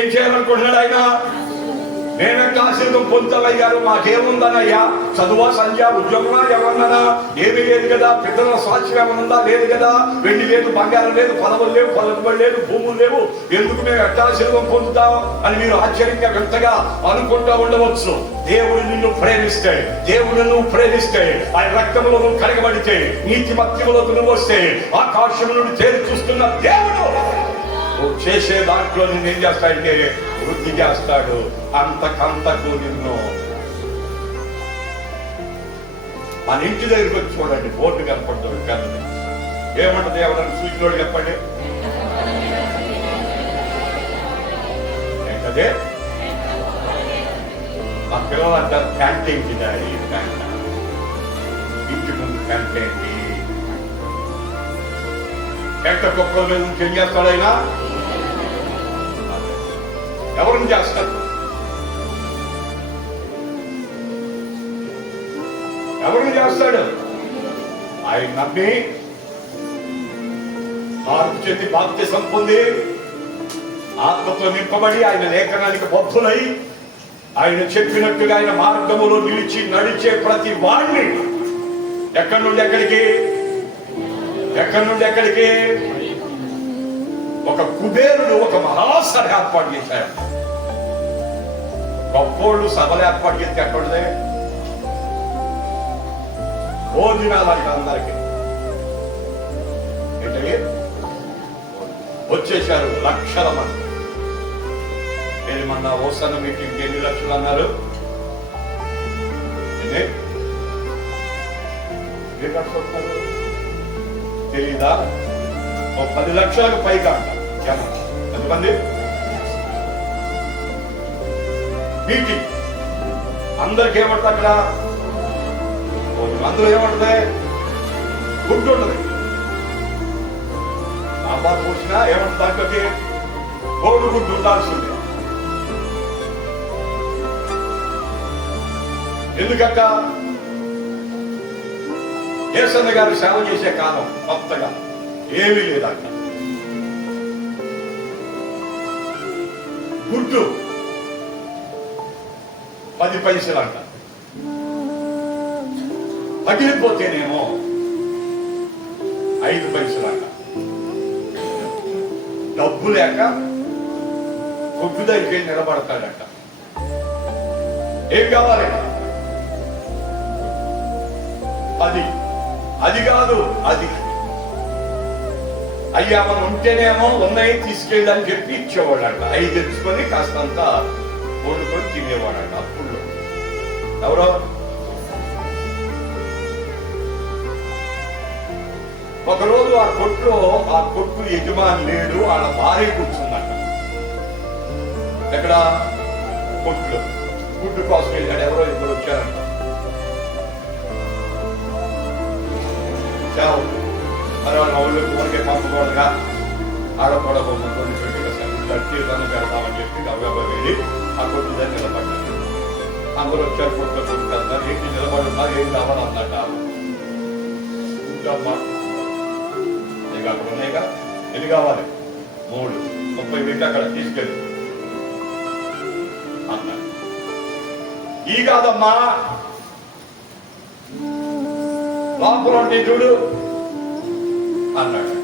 ఏం చేయాలనుకుంటున్నాడు ఆయన? నేనెక్క ఆశీర్వాదం పొందుతామయ్యారు, మాకేముందనయ్యా? చదువా, సంధ్య, ఉద్యోగమా, ఎవరన్నా? ఏమీ లేదు కదా. పెద్దల సాక్ష్యం ఏమన్నా లేదు కదా. వెండి లేదు, బంగారం లేదు, పదవులు లేవు, పలుకుబడి లేదు, భూములు లేవు. ఎందుకు మేము ఎట్లా ఆశీర్వాదం పొందుతాం అని మీరు ఆశ్చర్యంగా వింతగా అనుకుంటా ఉండవచ్చు. దేవుడు నిన్ను ప్రేమిస్తే, దేవుడు నువ్వు ప్రేమిస్తే, ఆయన రక్తంలో నువ్వు కడగబడితే, నీతి మత్యంలోకి నువ్వు వస్తే, ఆకాశం నుండి తేలి చూస్తున్న దేవుడు నువ్వు చేసే దాంట్లో నిన్ను ఏం చేస్తాడంటే వృద్ధి చేస్తాడు. అంతకంతకు నిన్ను మన ఇంటి దగ్గరికి వచ్చి చూడండి, బోర్డు కనపడుతుంది పెద్దది. ఏమంటది? ఎవరైనా సూచనోడు చెప్పండి. ఏంటదే? మా పిల్లలు అంటారు క్యాంటీన్కి దాడి, ఇంటి ముందు క్యాంటీన్కి ఎట్ట కుక్కల మీద నుంచి ఏం చేస్తాడైనా? ఎవరిని చేస్తాడు? ఎవరిని చేస్తాడు? ఆయన నమ్మి మార్పు చెంది బాప్తిసం పొంది ఆత్మతో నింపబడి ఆయన లేఖనానికి బద్ధులై ఆయన చెప్పినట్టుగా ఆయన మార్గములో నిలిచి నడిచే ప్రతి వాణ్ణి ఎక్కడి నుండి ఎక్కడికి, ఎక్కడి నుండి ఎక్కడికి? ఒక కుబేరుడు ఒక మహాసభ ఏర్పాటు చేశాడు. గొప్పోళ్ళు సభలు ఏర్పాటు చేస్తే ఎక్కడుంది? భోజనాలు అంటే అందరికి ఏంటంటే వచ్చేశారు లక్షల మంది. ఏమన్నా ఓసన్న మీటింగ్ ఎన్ని లక్షలు అన్నారు? తెలీదా? 10 లక్షలకు పైగా అంటారు. ఎంతమంది మీటింగ్? అందరికి ఏమంటారు అక్కడ? అందరూ ఏమంటుంది? గుడ్డు ఉంటుంది. సాంబార్ పోసినా ఏమంటుంది? దాంట్లోకి గోడు గుడ్డు ఉండాల్సిందే. ఎందుకక్క? యేసన్న గారు సేవ చేసే కాలం కొత్తగా ఏమీ లేదక్క. గుడ్డు 10 పైసలు అంట. పగిలిపోతేనేమో 5 పైసలు అంట. డబ్బు లేక గుడ్డు దగ్గరికి నిలబడతాడట. ఏం కావాలి? అది కాదు, అది అయ్యా మనం ఉంటేనేమో ఉన్నాయి తీసుకెళ్ళని చెప్పి ఇచ్చేవాడంట. 5 తెచ్చుకొని కాస్తంత వండుకొని తినేవాడంట. అప్పుడు ఎవరో ఒకరోజు ఆ కొట్టు యజమాని లేడు, వాళ్ళ భార్య కూర్చుందంట. ఎక్కడ? కొట్లో గుడ్డు కోసం వెళ్ళాడు. ఎవరో ఇద్దరు వచ్చారంట. మరి వాళ్ళ ఊళ్ళోకి ఊరికే పంపకూడదుగా, ఆడకూడ కొన్ని పెట్టి పెడతామని చెప్పి గబగబా వెళ్ళి ఆ కొట్టు దగ్గర నిలబడ్డారు. అందరూ వచ్చారు. కొట్లో కొట్టుకుంటారు. ఏంటి నిలబడున్నారు? ఏం కావాలన్నట. ఉంటామ్మా, నీకు అక్కడ ఉన్నాయిగా, ఎన్ని కావాలి? 3, 30 పెట్టి అక్కడ తీసుకెళ్ళి అన్నాడు. ఈ కాదమ్మా, లోపల చూడు అన్నాడు.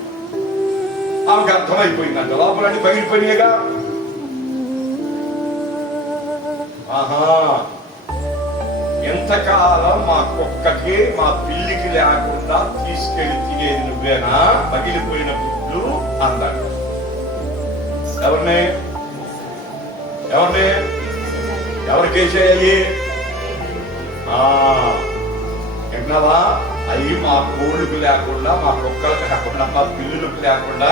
ఆమెకు అర్థమైపోయిందంట. లోపలన్నీ పగిలిపోయినాయిగా. ఆహా, ఎంతకాలం మా కుక్కకి మా పిల్లికి లేకుండా తీసుకెళ్లి తినేది నువ్వేనా? పగిలిపోయిన గుడ్లు అన్నాడు. ఎవరిని ఎవరికేసేయాలి? విన్నావా? అవి మా కోళ్ళకు లేకుండా, మా కుక్కలకు లేకుండా, మా పిల్లులకు లేకుండా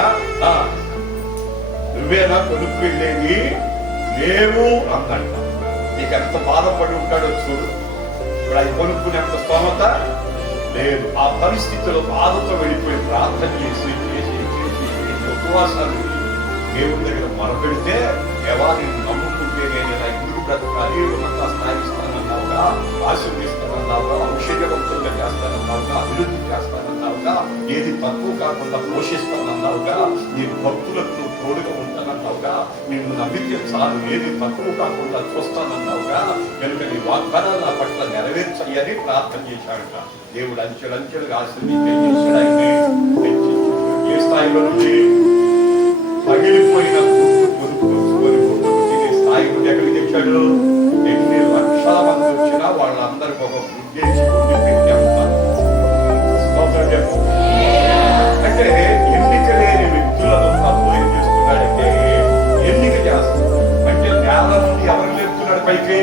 నువ్వేనా కొనుక్కు వెళ్ళేది? లేవు అందంట. నీకు ఎంత బాధపడి ఉంటాడో చూడు. ఇప్పుడు అవి కొనుక్కునేంత స్తోమత లేదు. ఆ పరిస్థితిలో బాధతో వెళ్ళిపోయి ప్రార్థన చేసి ఉపవాసాలు దేవుని దగ్గర మొరపెడితే, దేవా నేను నమ్ముకుంటే నేను ఇలా ఎందుకు బ్రతకాలి? ఉన్నత స్థాయి ఇస్తానన్నావుగా, ఆశీర్వదిస్తానన్నావుగా, ఔషధవంతులుగా చేస్తానన్నావుగా, అభివృద్ధి చేస్తానన్నావుగా, ఏది తక్కువ కాకుండా పోషిస్తానన్నావుగా, నీ భక్తులకు తోడుగా ఉంటాను చేస్తానన్నావుగా, నిన్ను నమ్మితే చాలు, ఏది తక్కువ కాకుండా చూస్తానన్నావుగా, కనుక నీ వాగ్దానాలు నా పట్ల నెరవేర్చని ప్రార్థన చేశాడట. దేవుడు అంచెలంచెలుగా ఆశీర్వదించాడు. ఏ స్థాయిలో నుండి పగిలిపోయిన స్థాయి నుండి ఎక్కడికి తెచ్చాడు? ఎన్ని లక్షల మంది వచ్చినా వాళ్ళందరికీ ఒక ఉద్దేశం అంటే ఎన్నిక లేని వ్యక్తులను ప్రభు ఏం చేస్తున్నాడంటే ఎన్నిక చేస్తున్నాడు. అంటే నేల నుండి ఎవరు లేపుతున్నాడు పైకి?